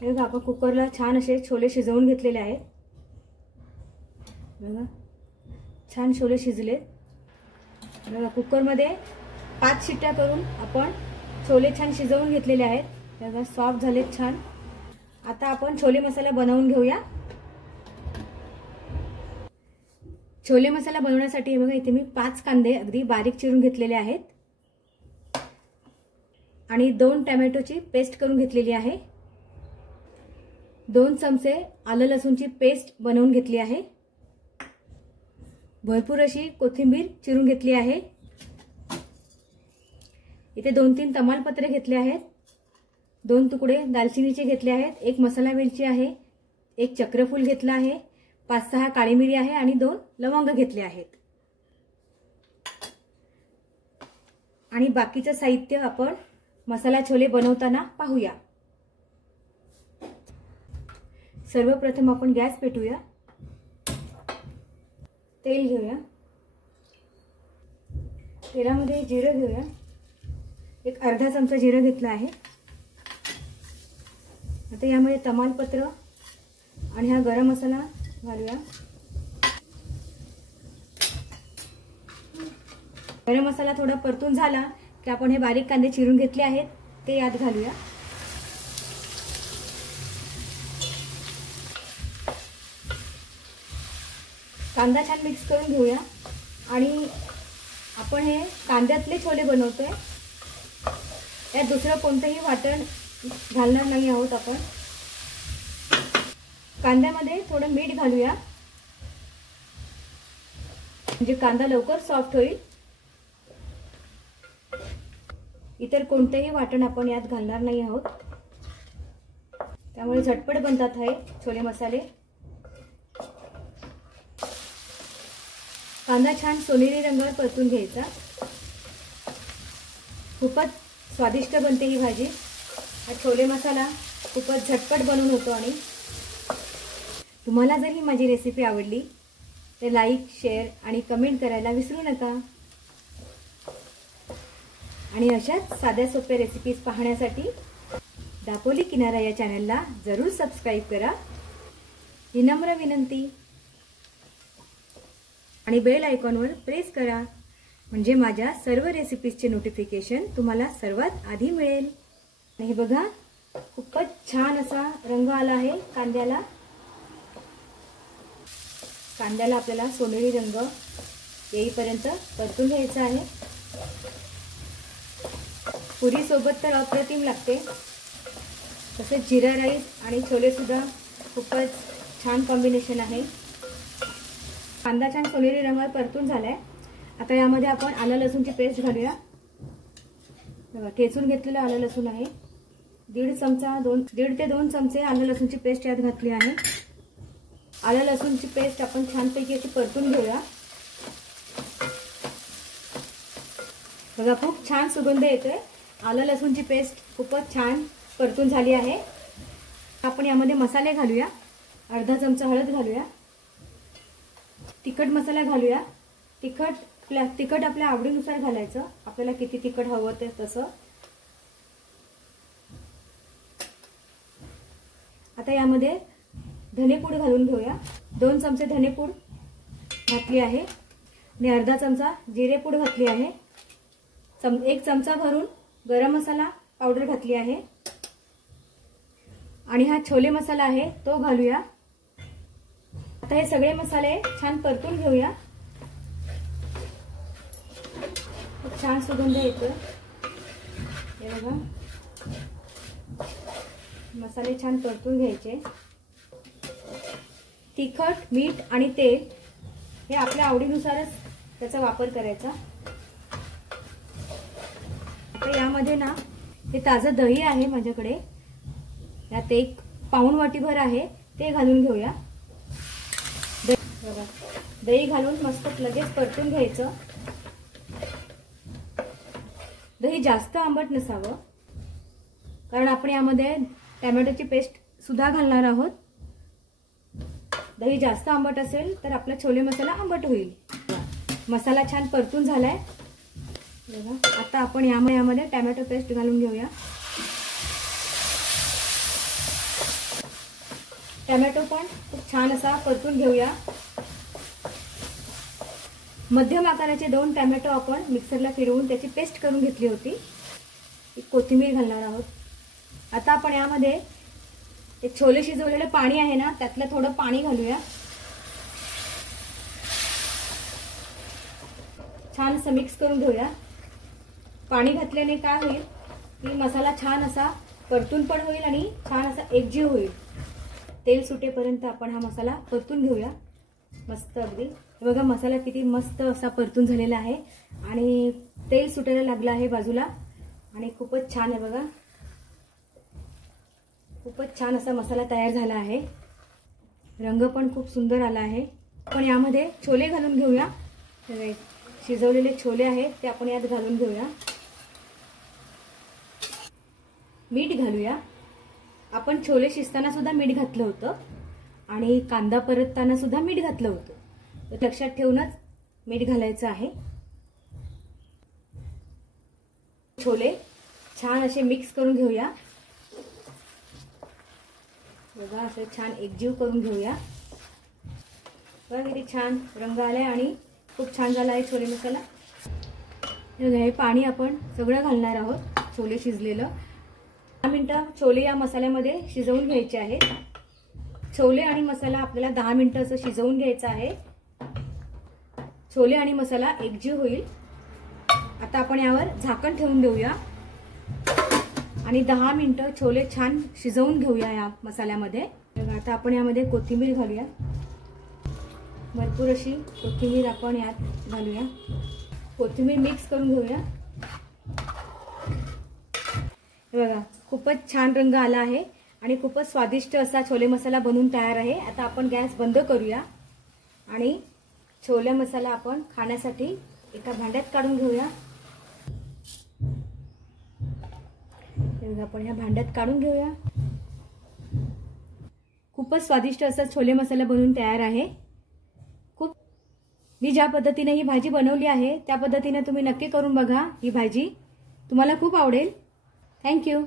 हे बघा आपण कुकरला छान असे छोले शिजवून घेतलेले आहेत। बघा छान छोले शिजले। बघा कुकरमध्ये 5 शिट्ट्या करून आपण छोले छान शिजवून घेतलेले आहेत। बघा सॉफ्ट झालेत छान। आता आपण छोले मसाला बनवून घेऊया। छोले मसाला बनवण्यासाठी बघा इथे मी 5 कांदे अगदी बारीक चिरून घेतलेले आहेत आणि 2 टोमॅटोची पेस्ट करून घेतलेली आहे। 2 चमचे आलं लसूणची पेस्ट बनवून घेतली आहे। भरपूर अशी कोथिंबीर चिरून घेतली आहे। इथे 2-3 तमालपत्रे घेतले आहेत। 2 तुकडे दालचिनीचे घेतले आहेत। 1 मसाला वेलची आहे। 1 चक्रफूल घेतला आहे। 5-6 काळी मिरी आहे आणि 2 लवंग घेतले आहेत। आणि बाकीचं साहित्य आपण मसाला छोले बनवताना पाहूया। सर्वप्रथम आपण गॅस पेटूया। तेल घेऊया। तेलामध्ये जिरं घेऊया। एक अर्धा चमचा जिरं घेतलं आहे। आता यामध्ये तमालपत्र आणि हा गरम मसाला घालूया। गरम मसाला थोडा परतून झाला की आपण हे बारीक कांदे चिरून घेतले आहेत ते यात घालूया। कांदा छान मिक्स करून घेऊया आणि आपण हे कांद्यातले छोले बनवतोय। यात दुसरं कोणतेही वाटण घालणार नाही आहोत आपण। कांद्यामध्ये थोडं मीठ घालूया म्हणजे कांदा लवकर सॉफ्ट होईल। इतर कोणतेही वाटण आपण यात घालणार नाही आहोत, त्यामुळे झटपट बनतात हे छोले मसाले। कांदा छान सोनेरी रंगावर परतून घ्यायचा। खूपच स्वादिष्ट बनते ही भाजी। हा छोले मसाला खूपच झटपट बनवून होतो। आणि तुम्हाला जर ही माझी रेसिपी आवडली तर लाईक, शेअर आणि कमेंट करायला विसरू नका। आणि अशाच साध्या सोप्या रेसिपीज पाहण्यासाठी दापोली किनारा या चॅनलला जरूर सबस्क्राइब करा, ही नम्र विनंती। आणि बेल आयकॉनवर प्रेस करा म्हणजे माझ्या सर्व रेसिपीजचे नोटिफिकेशन तुम्हाला सर्वात आधी मिळेल। आणि हे बघा खूपच छान असा रंग आला आहे कांद्याला। कांद्याला आपल्याला सोनेरी रंग येईपर्यंत परतून घ्यायचा आहे। पुरी सोबत तर अप्रतिम लागते। तसेच जिरा राईस आणि छोले सुद्धा खूपच छान कॉम्बिनेशन आहे। कांदा छान सोनेरी रंगावर परतून झालाय। आता यामध्ये आपण आलं लसूणची पेस्ट घालूया। बघा ठेचून घेतलेलं आलं लसूण आहे। 1.5 ते 2 चमचे आलं लसूणची पेस्ट यात घातली आहे। आलं लसूणची पेस्ट आपण छानपैकी अशी परतून घेऊया। बघा खूप छान सुगंध येतोय। आलं लसूणची पेस्ट खूपच छान परतून झाली आहे। आपण यामध्ये मसाले घालूया। अर्धा चमचा हळद घालूया। तिखट मसाला घालूया। तिखट आपल्या आवडीनुसार घालायचं, आपल्याला किती तिखट हवं ते तसं। आता यामध्ये धनेपूड घालून घेऊया। 2 चमचे धनेपूड घातली आहे आणि अर्धा चमचा जिरेपूड घातली आहे। 1 चमचा भरून गरम मसाला पावडर घातली आहे आणि हा छोले मसाला आहे तो घालूया। आता हे सगळे मसाले छान परतून घेऊया। छान सुगंध येतो। हे बघा मसाले छान परतून घ्यायचे। तिखट, मीठ आणि तेल हे आपल्या आवडीनुसारच त्याचा वापर करायचा। आता यामध्ये ना हे ताजं दही आहे माझ्याकडे, यात 1 पाऊण वाटीभर आहे ते घालून घेऊया। बघा दही घालून मस्त लगेच परतून घ्यायचं। दही जास्त आंबट नसावं कारण आपण यामध्ये टोमॅटोची पेस्ट सुद्धा घालणार आहोत। दही जास्त आंबट असेल तर आपला छोले मसाला आंबट होईल। मसाला छान परतून झालाय। बघा आता आपण यामध्ये टोमॅटो पेस्ट घालून घेऊया। टोमॅटो पण खूप छान असा परतून घेऊया। मध्यम आकाराचे 2 टोमॅटो आपण मिक्सरला फिरवून त्याची पेस्ट करून घेतली होती। कोथिंबीर घालणार आहोत। आता आपण यामध्ये एक छोले शिजवलेले पाणी आहे ना, त्यातलं थोडं पाणी घालूया। छान असं मिक्स करून घेऊया। पाणी घातल्याने काय होईल की मसाला छान असा परतून पण होईल आणि छान असा एकजीव होईल। तेल सुटेपर्यंत आपण हा मसाला परतून घेऊया मस्त अगदी। बघा मसाला किती मस्त असा परतून झालेला आहे आणि तेल सुटायला लागलं आहे बाजूला आणि खूपच छान आहे बघा। खूपच छान असा मसाला तयार झाला आहे। रंग पण खूप सुंदर आला आहे। आपण यामध्ये छोले घालून घेऊया। शिजवलेले छोले आहेत ते आपण यात घालून घेऊया। मीठ घालूया। आपण छोले शिजताना सुद्धा मीठ घातलं होतं आणि कांदा परतताना सुद्धा मीठ घातलं होतं। लक्षात ठेवूनच मीठ घालायचं आहे। छोले छान असे मिक्स करून घेऊया। बघा असं छान एकजीव करून घेऊया। बघा किती छान रंग आलाय आणि खूप छान झाला आहे छोले मसाला। हे पाणी आपण सगळं घालणार आहोत छोले शिजलेलं। 10 मिनिटं छोले या मसाल्यामध्ये शिजवून घ्यायचे आहेत। छोले आणि मसाला आपल्याला 10 मिनिटं असं शिजवून घ्यायचं आहे। छोले आणि मसाला एकजीव होईल। आता आपण यावर झाकण ठेवून देऊया आणि 10 मिनिटं छोले छान शिजवून घेऊया या मसाल्यामध्ये। आता आपण यामध्ये कोथिंबीर घालूया। भरपूर अशी कोथिंबीर आपण यात घालूया। कोथिंबीर मिक्स करून घेऊया। हे बघा खूपच छान रंग आला आहे आणि खूपच स्वादिष्ट असा छोले मसाला बनवून तयार आहे। आता आपण गॅस बंद करूया आणि छोले मसाला आपण खाण्यासाठी एका भांड्यात काढून घेऊया। आपण ह्या भांड्यात काढून घेऊया। खूपच स्वादिष्ट असा छोले मसाला बनवून तयार आहे। मी ज्या पद्धतीने ही भाजी बनवली आहे त्या पद्धतीने तुम्ही नक्की करून बघा। ही भाजी तुम्हाला खूप आवडेल। थँक्यू।